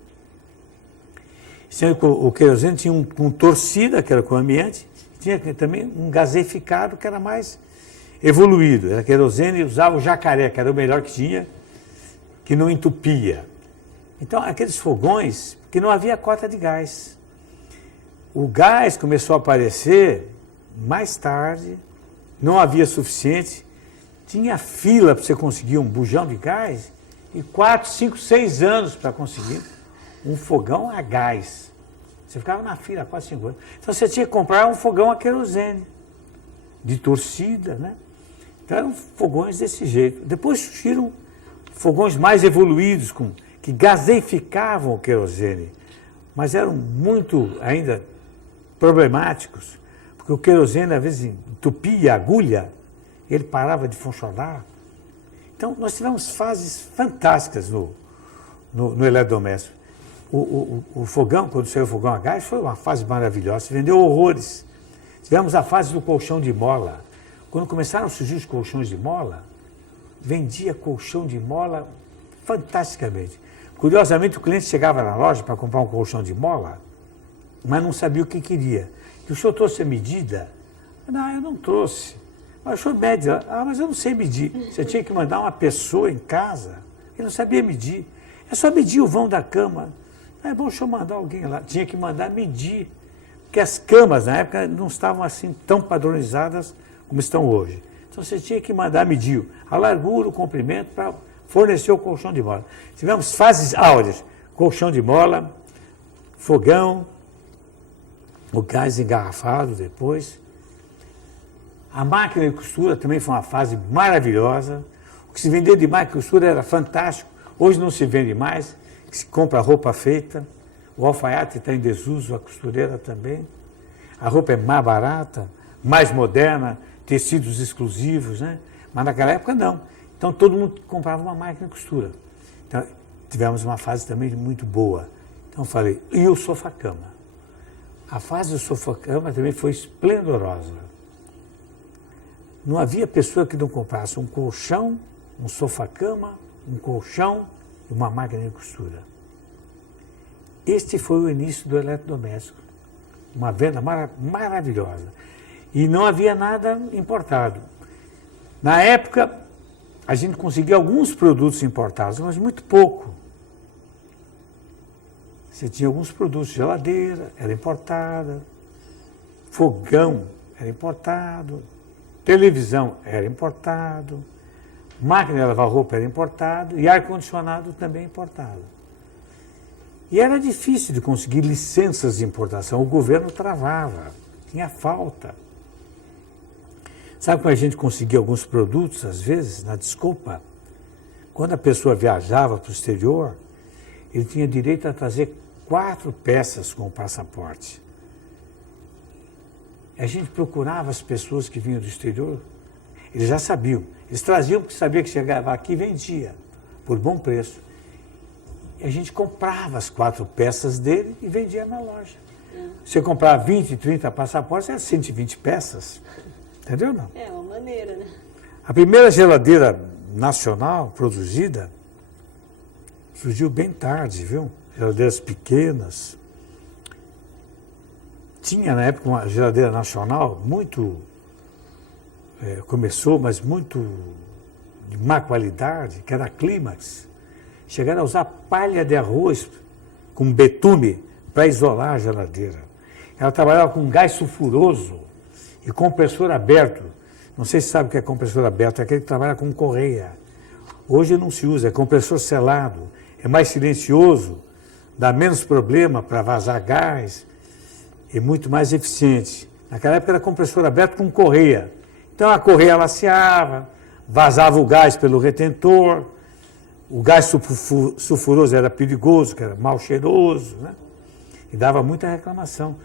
o querosene tinha um torcida, que era com ambiente, tinha também um gaseificado, que era mais evoluído. Era querosene e usava o jacaré, que era o melhor que tinha, que não entupia. Então, aqueles fogões, que não havia cota de gás. O gás começou a aparecer mais tarde, não havia suficiente, tinha fila para você conseguir um bujão de gás, e 4, 5, 6 anos para conseguir um fogão a gás. Você ficava na fila 4, 5 anos. Então você tinha que comprar um fogão a querosene, de torcida, né? Então eram fogões desse jeito. Depois surgiram fogões mais evoluídos, que gaseificavam o querosene, mas eram muito ainda problemáticos, porque o querosene às vezes entupia a agulha, ele parava de funcionar. Então nós tivemos fases fantásticas no eletrodoméstico. O fogão, quando saiu o fogão a gás, foi uma fase maravilhosa, se vendeu horrores. Tivemos a fase do colchão de mola. Quando começaram a surgir os colchões de mola, vendia colchão de mola fantasticamente. Curiosamente, o cliente chegava na loja para comprar um colchão de mola, mas não sabia o que queria. E o senhor trouxe a medida? Não, eu não trouxe. Mas o senhor mede. Mas eu não sei medir. Você tinha que mandar uma pessoa em casa, ele não sabia medir. É só medir o vão da cama. É bom, deixa eu mandar alguém lá. Tinha que mandar medir. Porque as camas, na época, não estavam assim tão padronizadas como estão hoje. Então você tinha que mandar medir a largura, o comprimento, para fornecer o colchão de mola. Tivemos fases áureas. Colchão de mola, fogão, o gás engarrafado depois. A máquina de costura também foi uma fase maravilhosa. O que se vendia de máquina de costura era fantástico. Hoje não se vende mais, se compra roupa feita. O alfaiate está em desuso, a costureira também. A roupa é mais barata, mais moderna, tecidos exclusivos, né? Mas naquela época não. Então todo mundo comprava uma máquina de costura. Então tivemos uma fase também muito boa. Então eu falei, e o sofá-cama? A fase do sofá-cama também foi esplendorosa. Não havia pessoa que não comprasse um colchão, um sofá-cama, um colchão e uma máquina de costura. Este foi o início do eletrodoméstico. Uma venda maravilhosa. E não havia nada importado. Na época, a gente conseguia alguns produtos importados, mas muito pouco. Você tinha alguns produtos, geladeira era importada, fogão era importado, televisão era importado, máquina de lavar roupa era importado e ar-condicionado também importado. E era difícil de conseguir licenças de importação, o governo travava, tinha falta. Sabe como a gente conseguia alguns produtos, às vezes, na desculpa? Quando a pessoa viajava para o exterior, ele tinha direito a trazer 4 peças com o passaporte. A gente procurava as pessoas que vinham do exterior, eles já sabiam. Eles traziam porque sabia que chegava aqui e vendia, por bom preço. E a gente comprava as 4 peças dele e vendia na loja. Você comprava 20, 30 passaportes, era 120 peças. Entendeu, não? É uma maneira, né? A primeira geladeira nacional produzida surgiu bem tarde, viu? Geladeiras pequenas. Tinha, na época, uma geladeira nacional muito... começou, mas muito de má qualidade, que era a Climax. Chegaram a usar palha de arroz com betume para isolar a geladeira. Ela trabalhava com gás sulfuroso e compressor aberto. Não sei se sabe o que é compressor aberto, é aquele que trabalha com correia. Hoje não se usa, é compressor selado, é mais silencioso, dá menos problema para vazar gás, é muito mais eficiente. Naquela época era compressor aberto com correia. Então a correia laceava, vazava o gás pelo retentor, o gás sulfuroso era perigoso, que era mal cheiroso, né? E dava muita reclamação.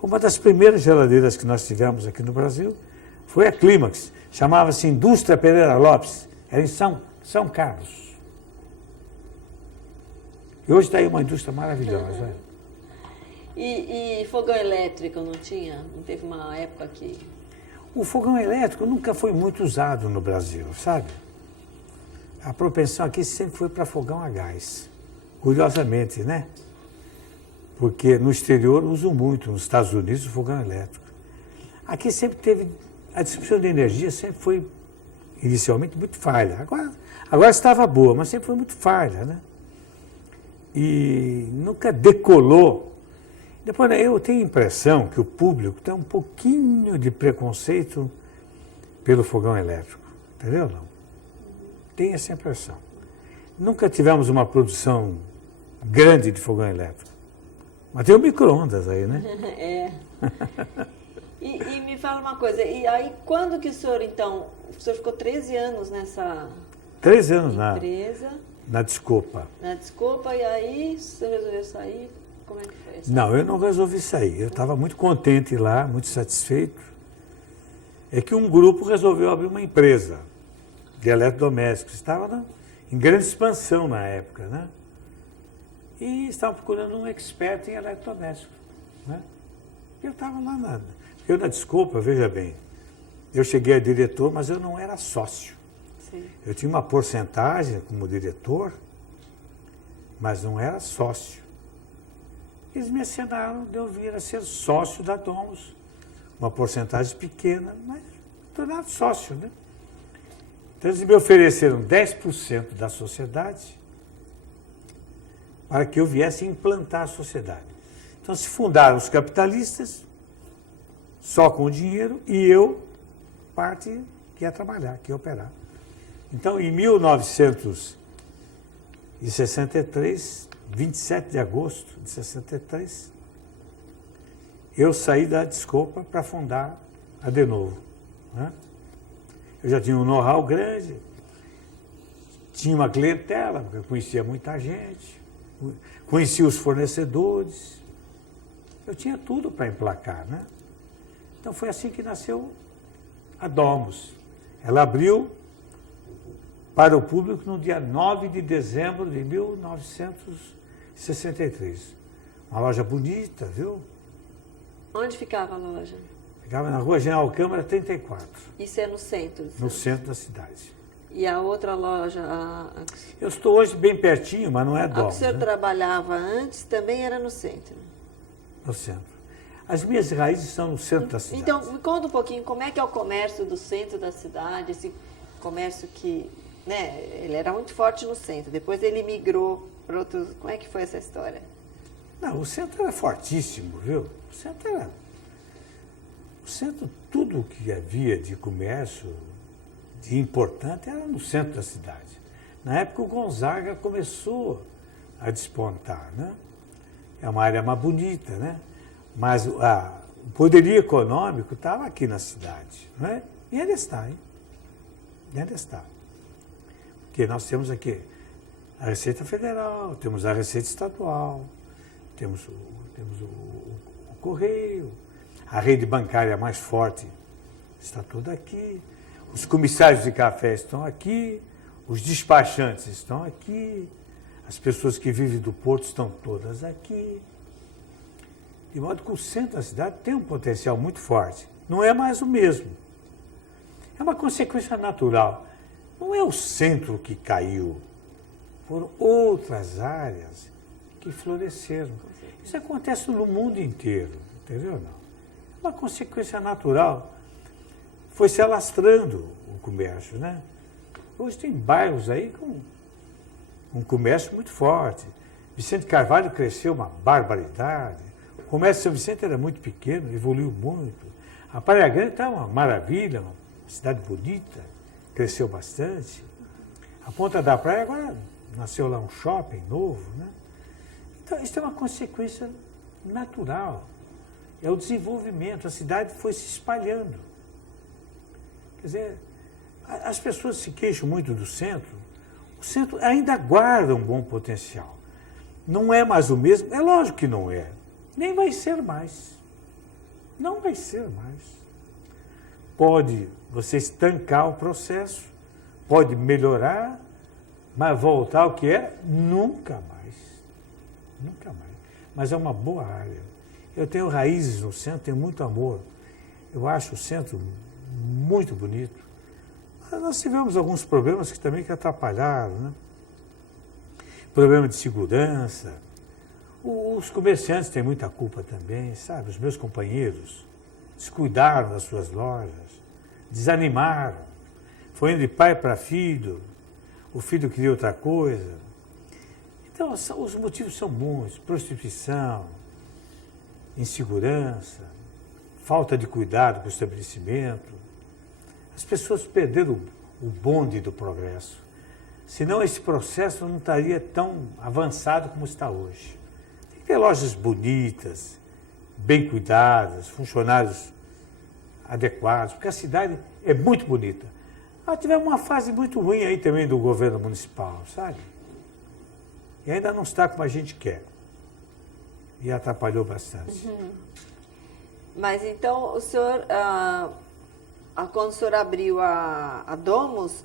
Uma das primeiras geladeiras que nós tivemos aqui no Brasil foi a Climax, chamava-se Indústria Pereira Lopes, era em São Carlos. E hoje está aí uma indústria maravilhosa. Né? E fogão elétrico não tinha? Não teve uma época que... O fogão elétrico nunca foi muito usado no Brasil, sabe? A propensão aqui sempre foi para fogão a gás, curiosamente, né? Porque no exterior usam muito, nos Estados Unidos, o fogão elétrico. Aqui sempre teve, a distribuição de energia sempre foi, inicialmente, muito falha. Agora estava boa, mas sempre foi muito falha, né? E nunca decolou. Depois, eu tenho a impressão que o público tem um pouquinho de preconceito pelo fogão elétrico, entendeu? Não? Tem essa impressão. Nunca tivemos uma produção grande de fogão elétrico. Mas tem o micro-ondas aí, né? É. E me fala uma coisa, e aí quando que o senhor, então, o senhor ficou 13 anos nessa 13 anos empresa? Na Descopa. Na Descopa, e aí o senhor resolveu sair? Como é que foi isso? Não, eu não resolvi sair. Eu estava muito contente lá, muito satisfeito. É que um grupo resolveu abrir uma empresa de eletrodomésticos. Estava em grande expansão na época, né? e estavam procurando um expert em eletrodoméstico. Né? Eu estava lá nada. Eu, na Desculpa, veja bem, eu cheguei a diretor, mas eu não era sócio. Sim. Eu tinha uma porcentagem como diretor, mas não era sócio. Eles me assinaram de eu vir a ser sócio da Domus. Uma porcentagem pequena, mas tornado sócio, né? Então eles me ofereceram 10% da sociedade para que eu viesse implantar a sociedade. Então se fundaram os capitalistas, só com o dinheiro, e eu, parte que ia trabalhar, que ia operar. Então, em 1963, 27 de agosto de 63, eu saí da Desculpa para fundar a De Novo. Né? Eu já tinha um know-how grande, tinha uma clientela, porque eu conhecia muita gente, conhecia os fornecedores, eu tinha tudo para emplacar, né? Então foi assim que nasceu a Domus. Ela abriu para o público no dia 9 de dezembro de 1963. Uma loja bonita, viu? Onde ficava a loja? Ficava na Rua General Câmara 34. Isso é no centro? No centro da cidade. E a outra loja? Eu estou hoje bem pertinho, mas não é Domus. A que o senhor trabalhava antes também era no centro? No centro. As minhas raízes estão no centro da cidade. Então, me conta um pouquinho como é que é o comércio do centro da cidade, esse comércio que, né, ele era muito forte no centro, depois ele migrou para outros... Como é que foi essa história? Não, o centro era fortíssimo, viu? O centro, tudo que havia de comércio, de importante, era no centro da cidade. Na época, o Gonzaga começou a despontar, né? É uma área mais bonita, né? Mas o poderio econômico estava aqui na cidade, não é? E ainda está, hein? E ainda está. Porque nós temos aqui a Receita Federal, temos a Receita Estadual, temos o Correio, a rede bancária mais forte está toda aqui, os comissários de café estão aqui, os despachantes estão aqui, as pessoas que vivem do porto estão todas aqui. De modo que o centro da cidade tem um potencial muito forte. Não é mais o mesmo. É uma consequência natural. Não é o centro que caiu. Foram outras áreas que floresceram. Isso acontece no mundo inteiro, entendeu? Não. É uma consequência natural. Foi se alastrando o comércio, né? Hoje tem bairros aí com um comércio muito forte. Vicente Carvalho cresceu uma barbaridade. O comércio de São Vicente era muito pequeno, evoluiu muito. A Praia Grande está uma maravilha, uma cidade bonita, cresceu bastante. A Ponta da Praia agora nasceu lá um shopping novo, né? Então, isso é uma consequência natural. É o desenvolvimento, a cidade foi se espalhando. Quer dizer, as pessoas se queixam muito do centro, o centro ainda guarda um bom potencial. Não é mais o mesmo, é lógico que não é. Nem vai ser mais. Não vai ser mais. Pode você estancar o processo, pode melhorar, mas voltar ao que era, nunca mais. Nunca mais. Mas é uma boa área. Eu tenho raízes no centro, tenho muito amor. Eu acho o centro muito bonito. Mas nós tivemos alguns problemas que também atrapalharam, né? Problema de segurança. Os comerciantes têm muita culpa também, sabe? Os meus companheiros descuidaram das suas lojas, desanimaram. Foi indo de pai para filho, o filho queria outra coisa. Então, os motivos são muitos: prostituição, insegurança, falta de cuidado com o estabelecimento. As pessoas perderam o bonde do progresso. Senão esse processo não estaria tão avançado como está hoje. Tem que ter lojas bonitas, bem cuidadas, funcionários adequados, porque a cidade é muito bonita. Nós tivemos uma fase muito ruim aí também do governo municipal, sabe? E ainda não está como a gente quer. E atrapalhou bastante. Uhum. Mas então o senhor Quando o senhor abriu a Domus,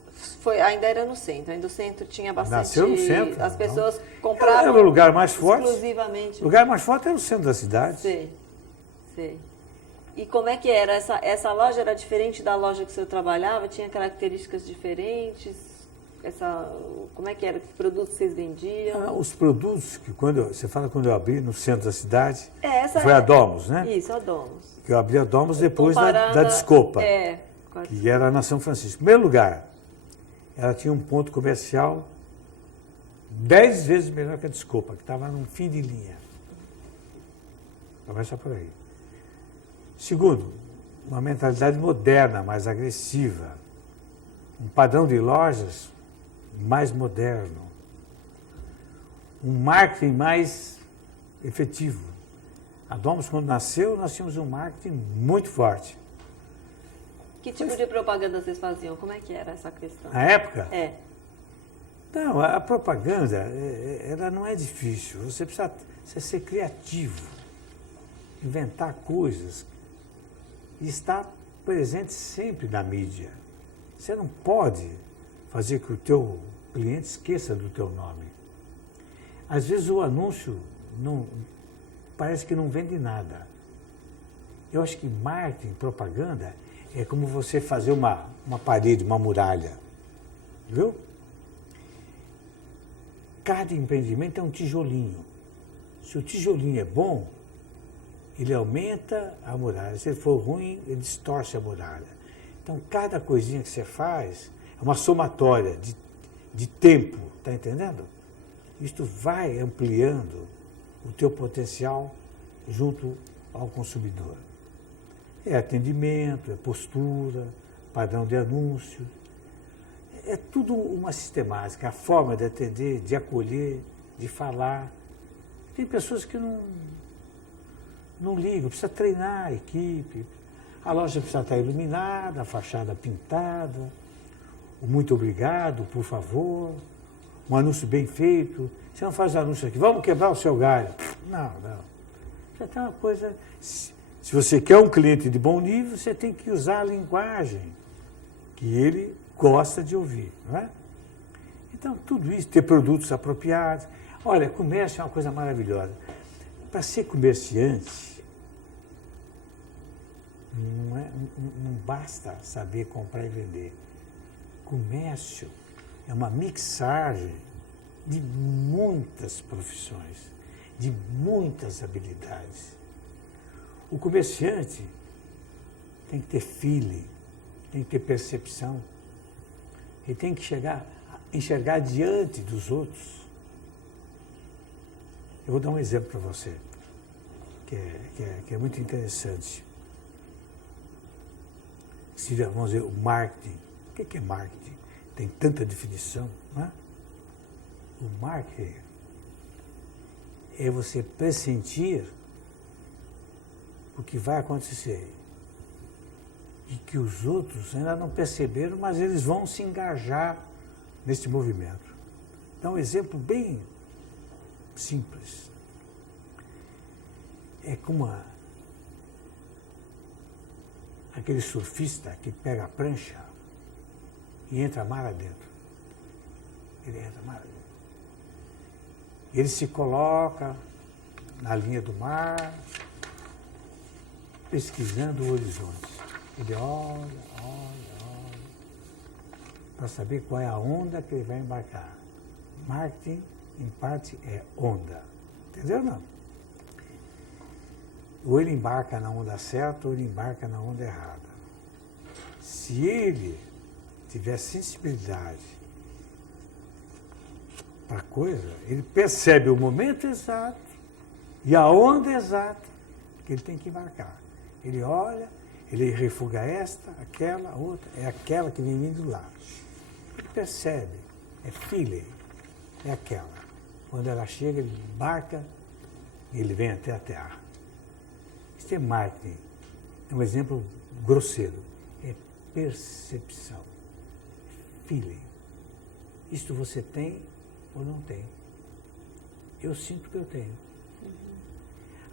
ainda era no centro. Ainda o centro tinha bastante... Nasceu no centro. As pessoas compravam era o lugar mais forte. exclusivamente. O lugar mais forte era o centro da cidade. Sei, sei. E como é que era? Essa loja era diferente da loja que o senhor trabalhava? Tinha características diferentes? Como é que era? Que produtos vocês vendiam? Os produtos que você fala quando eu abri no centro da cidade, Essa foi a Domus, né? Isso, a Domus. Que eu abri a Domus depois da Descopa, que era na São Francisco. Em primeiro lugar, ela tinha um ponto comercial 10 vezes melhor que a Descopa, que estava num fim de linha. Começa por aí. Segundo, uma mentalidade moderna, mais agressiva. Um padrão de lojas mais moderno. Um marketing mais efetivo. A Domus, quando nasceu, nós tínhamos um marketing muito forte. Que tipo de propaganda vocês faziam? Como é que era essa questão? Na época? Não, a propaganda, ela não é difícil. Você precisa ser criativo, inventar coisas e estar presente sempre na mídia. Você não pode fazer que o teu cliente esqueça do teu nome. Às vezes o anúncio parece que não vende nada. Eu acho que marketing, propaganda, é como você fazer uma parede, uma muralha. Viu? Cada empreendimento é um tijolinho. Se o tijolinho é bom, ele aumenta a muralha. Se ele for ruim, ele distorce a muralha. Então, cada coisinha que você faz é uma somatória de tempo, está entendendo? Isto vai ampliando o teu potencial junto ao consumidor. É atendimento, é postura, padrão de anúncio. É tudo uma sistemática, a forma de atender, de acolher, de falar. Tem pessoas que não ligam, precisa treinar a equipe. A loja precisa estar iluminada, a fachada pintada, o muito obrigado, por favor, um anúncio bem feito. Você não faz anúncio aqui, vamos quebrar o seu galho. Não. Você tem uma coisa... Se você quer um cliente de bom nível, você tem que usar a linguagem que ele gosta de ouvir, não é? Então, tudo isso, ter produtos apropriados. Olha, comércio é uma coisa maravilhosa. Para ser comerciante, não basta saber comprar e vender. Comércio é uma mixagem de muitas profissões, de muitas habilidades. O comerciante tem que ter feeling, tem que ter percepção, ele tem que enxergar diante dos outros. Eu vou dar um exemplo para você, que é muito interessante. Vamos dizer, o marketing. O que é marketing? Tem tanta definição, não é? O marketing é você pressentir o que vai acontecer e que os outros ainda não perceberam, mas eles vão se engajar nesse movimento. Então, um exemplo bem simples. É como aquele surfista que pega a prancha e entra mar adentro. Ele entra mar adentro. Ele se coloca na linha do mar, pesquisando o horizonte. Ele olha, para saber qual é a onda que ele vai embarcar. Marketing, em parte, é onda. Entendeu ou não? Ou ele embarca na onda certa, ou ele embarca na onda errada. Se ele tiver sensibilidade para a coisa, ele percebe o momento exato e a onda exata que ele tem que embarcar. Ele olha, ele refuga esta, aquela, outra, é aquela que vem vindo lá. Ele percebe, é feeling, é aquela. Quando ela chega, ele embarca e ele vem até a terra. Isso é marketing. É um exemplo grosseiro. É percepção. É feeling. Isto você tem ou não tem? Eu sinto que eu tenho.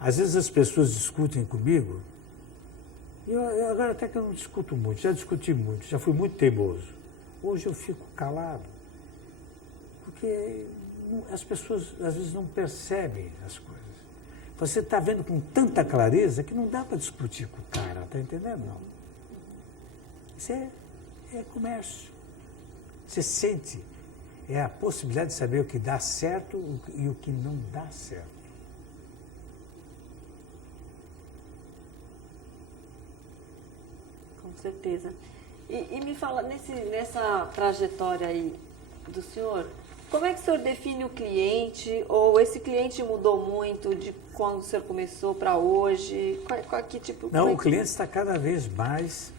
Às vezes as pessoas discutem comigo Eu agora até que eu não discuto muito, já discuti muito, já fui muito teimoso. Hoje eu fico calado, porque as pessoas às vezes não percebem as coisas. Você está vendo com tanta clareza que não dá para discutir com o cara, está entendendo? Não. Isso é comércio. Você sente, é a possibilidade de saber o que dá certo e o que não dá certo. Com certeza. E me fala, nessa trajetória aí do senhor, como é que o senhor define o cliente? Ou esse cliente mudou muito de quando o senhor começou para hoje? Que tipo? Não, o cliente está cada vez mais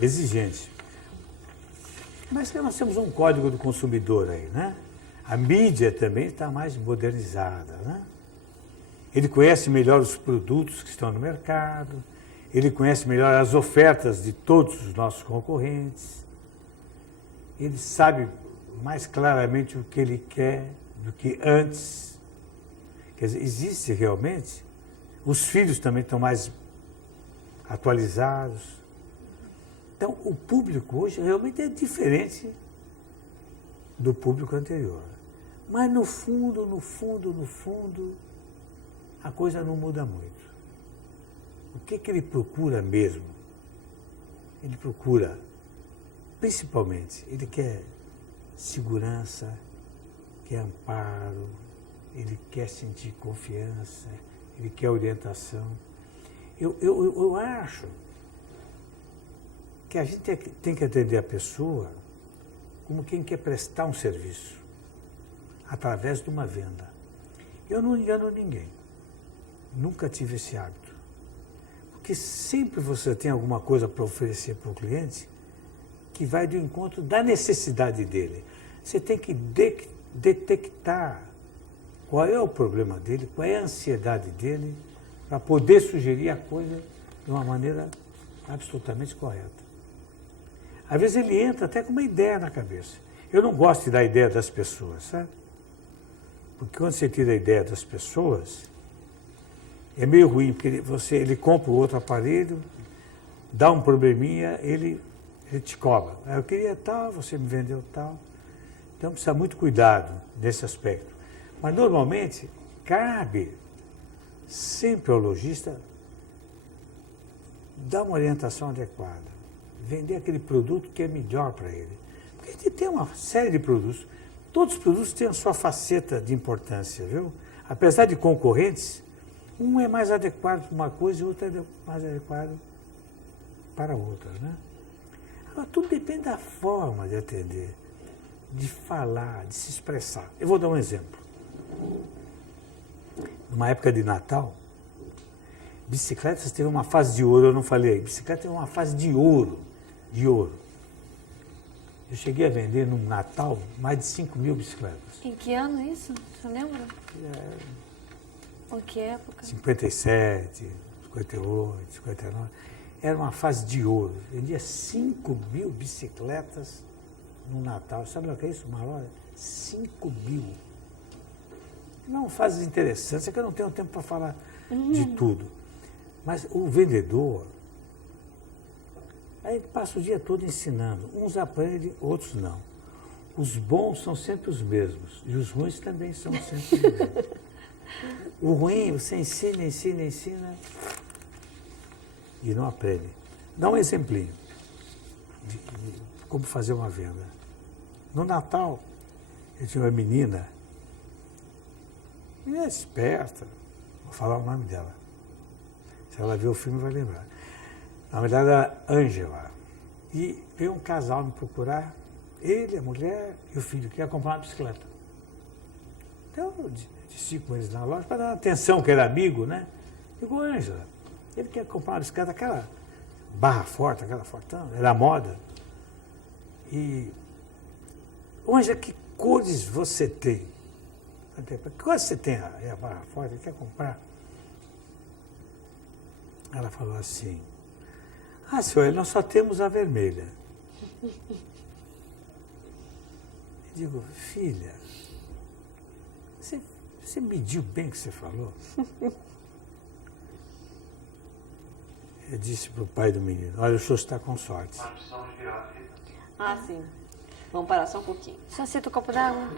exigente. Mas nós temos um código do consumidor aí, né? A mídia também está mais modernizada, né? Ele conhece melhor os produtos que estão no mercado, ele conhece melhor as ofertas de todos os nossos concorrentes, ele sabe mais claramente o que ele quer do que antes. Quer dizer, existe realmente, os filhos também estão mais atualizados. Então, o público hoje realmente é diferente do público anterior. Mas no fundo, a coisa não muda muito. O que ele procura mesmo? Ele procura, principalmente, ele quer segurança, quer amparo, ele quer sentir confiança, ele quer orientação. Eu acho que a gente tem que atender a pessoa como quem quer prestar um serviço, através de uma venda. Eu não engano ninguém, nunca tive esse hábito, porque sempre você tem alguma coisa para oferecer para o cliente que vai do encontro da necessidade dele. Você tem que detectar qual é o problema dele, qual é a ansiedade dele, para poder sugerir a coisa de uma maneira absolutamente correta. Às vezes ele entra até com uma ideia na cabeça. Eu não gosto de dar ideia das pessoas, sabe? Porque quando você tira a ideia das pessoas, é meio ruim, porque ele compra o outro aparelho, dá um probleminha, ele te cobra. Eu queria tal, você me vendeu tal. Então precisa muito cuidado nesse aspecto. Mas normalmente cabe sempre ao lojista dar uma orientação adequada, vender aquele produto que é melhor para ele. Porque a gente tem uma série de produtos, todos os produtos têm a sua faceta de importância, viu? Apesar de concorrentes, um é mais adequado para uma coisa e outro é mais adequado para outra, né? Agora, tudo depende da forma de atender, de falar, de se expressar. Eu vou dar um exemplo. Numa época de Natal, bicicletas teve uma fase de ouro, eu não falei, bicicleta teve uma fase de ouro, Eu cheguei a vender no Natal mais de 5.000 bicicletas. Em que ano isso? Você lembra? Em que época? 57, 58, 59. Era uma fase de ouro. Vendia 5.000 bicicletas no Natal. Sabe o que é isso, uma loja? 5.000. Não, fases interessantes, é que eu não tenho tempo para falar de tudo. Mas o vendedor, aí ele passa o dia todo ensinando. Uns aprendem, outros não. Os bons são sempre os mesmos e os ruins também são sempre os mesmos. O ruim, você ensina e não aprende. Dá um exemplinho de como fazer uma venda. No Natal, eu tinha uma menina esperta, vou falar o nome dela. Se ela ver o filme, vai lembrar. Na verdade, era Ângela. E veio um casal me procurar, ele, a mulher e o filho, que ia comprar uma bicicleta. Então, eu disse com eles na loja, para dar atenção, que era amigo, né? Digo, Ângela, ele quer comprar uma bicicleta, aquela barra forte, aquela fortão, era moda. E, Ângela, que cores você tem? Que cores você tem? É a barra forte, ele quer comprar? Ela falou assim, senhor, nós só temos a vermelha. Eu digo, filha, você mediu bem o que você falou? Eu disse para o pai do menino, olha, o senhor está com sorte. Nós precisamos virar a fita. Ah, sim. Vamos parar só um pouquinho. Você aceita o copo d'água?